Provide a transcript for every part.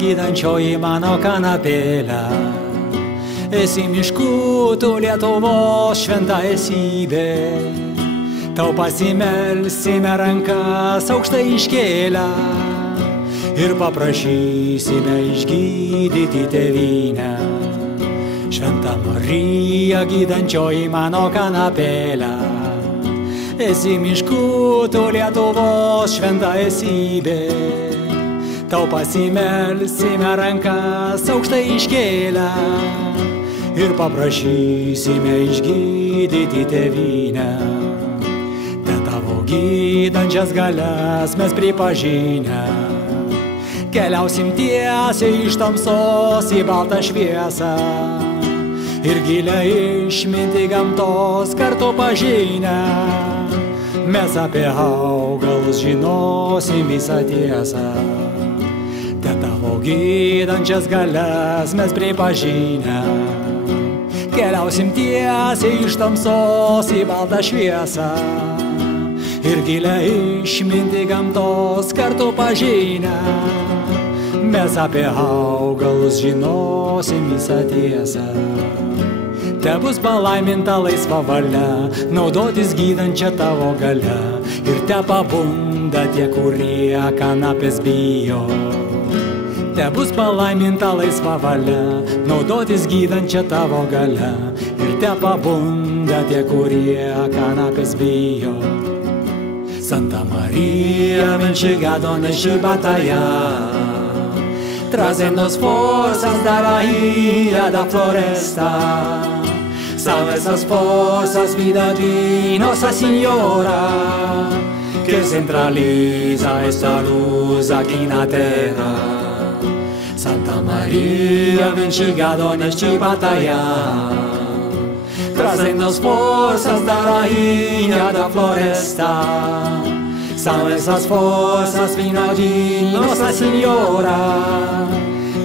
gydančioji mano kanapėlė. Esi miškų, tu Lietuvos šventa esybė. Tau pasimelsime rankas aukštai iškėlę ir paprašysime išgydyti tėvynę. Šventa Marija, gydančioji mano kanapėlė. Esi miškų, tu Lietuvos šventa esybė. Tau pasimelsime rankas aukštai iškėlę ir paprašysime išgydyti tėvynę. Te tavo gydančias galias mes pripažinę, keliausim tiesiai iš tamsos į baltą šviesą ir gilią išmintį gamtos kartu pažinę. Mes apie augalus žinosim visą tiesą. Te tavo gydančias galias mes pripažinę, keliausim tiesiai iš tamsos į baltą šviesą ir gilią išmintį gamtos kartu pažinę. Mes apie augalus žinosim visą tiesą. Te bus palaiminta laisva valia, naudotis gydančia tavo galia, ir te pabunda tie, kurie kanapės bijo. Te bus palaiminta laisva valia, naudotis gydančia tavo galia, ir te pabunda tie, kurie kanapės bijo. Santa Maria, vencegado nesta batalha, trazendo as forças da Bahia, da floresta. Salve essas forças, vida de Nossa Senhora, que centraliza esta luz aqui na terra. Santa Maria, vem chegado neste batalha, trazendo as forças da rainha da floresta. São essas forças vindas de Nossa Senhora,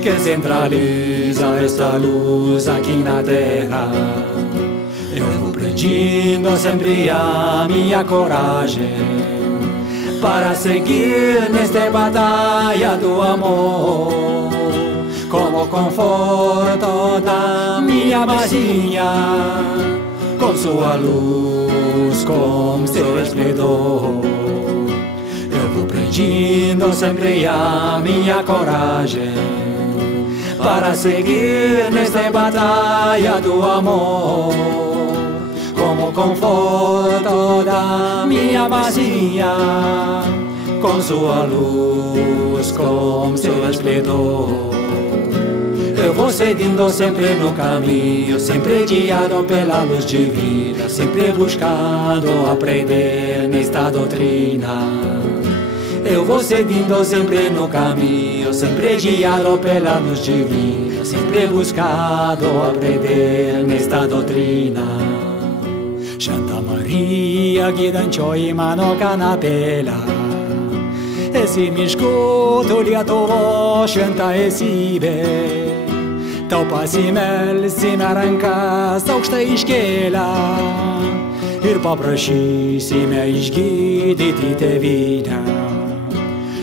que centraliza esta luz aqui na terra. Eu vou pedindo sempre a minha coragem para seguir nesta batalha do amor, como conforto da minha vasilha, com sua luz, com seu esplendor. Eu vou pedindo sempre a minha coragem para seguir nesta batalha do amor, como conforto da minha vasilha, com sua luz, com seu esplendor. Eu vou seguindo sempre no caminho, sempre guiado pela luz divina, sempre buscando aprender nesta doutrina. Eu vou seguindo sempre no caminho, sempre guiado pela luz divina, sempre buscando aprender nesta doutrina. Santa Maria, gydančioji mano kanapėlė. Esi miškų, tu Lietuvos šventa esybė. Tau pasimelsime rankas aukštai iškėlę ir paprašysime išgydyti tėvynę.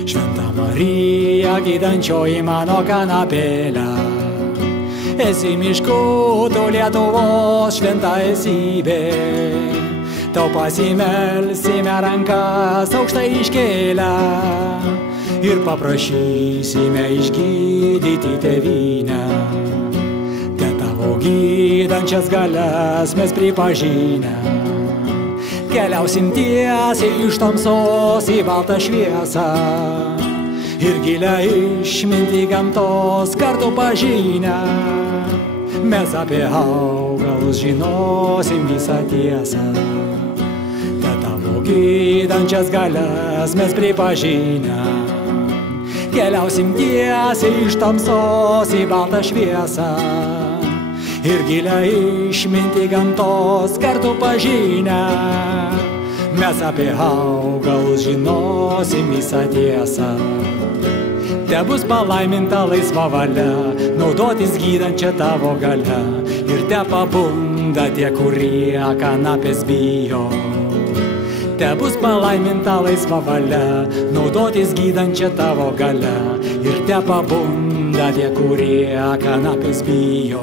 Šventa Marija, gydančioji mano kanapėlė. Esi miškų, tu Lietuvos šventa esybė. Tau pasimelsime rankas aukštai iškėlę ir paprašysime išgydyti tėvynę. Te tavo gydančias galias mes pripažinę, keliausim tiesiai iš tamsos į baltą šviesą ir gilią išmintį gamtos kartu pažinę. Mes apie augalus žinosim visą tiesą. Te tavo gydančias galias mes pripažinę, keliausim tiesiai iš tamsos į baltą šviesą ir gilią išmintį gamtos kartu pažinę. Mes apie augalus žinosim visą tiesą. Te bus palaiminta laisva valia, naudotis gydančia tavo galia, ir te pabunda tie, kurie kanapės bijo. te bus palaiminta laisva valia, naudotis gydančia tavo galia, ir te pabunda tie, kurie kanapės bijo.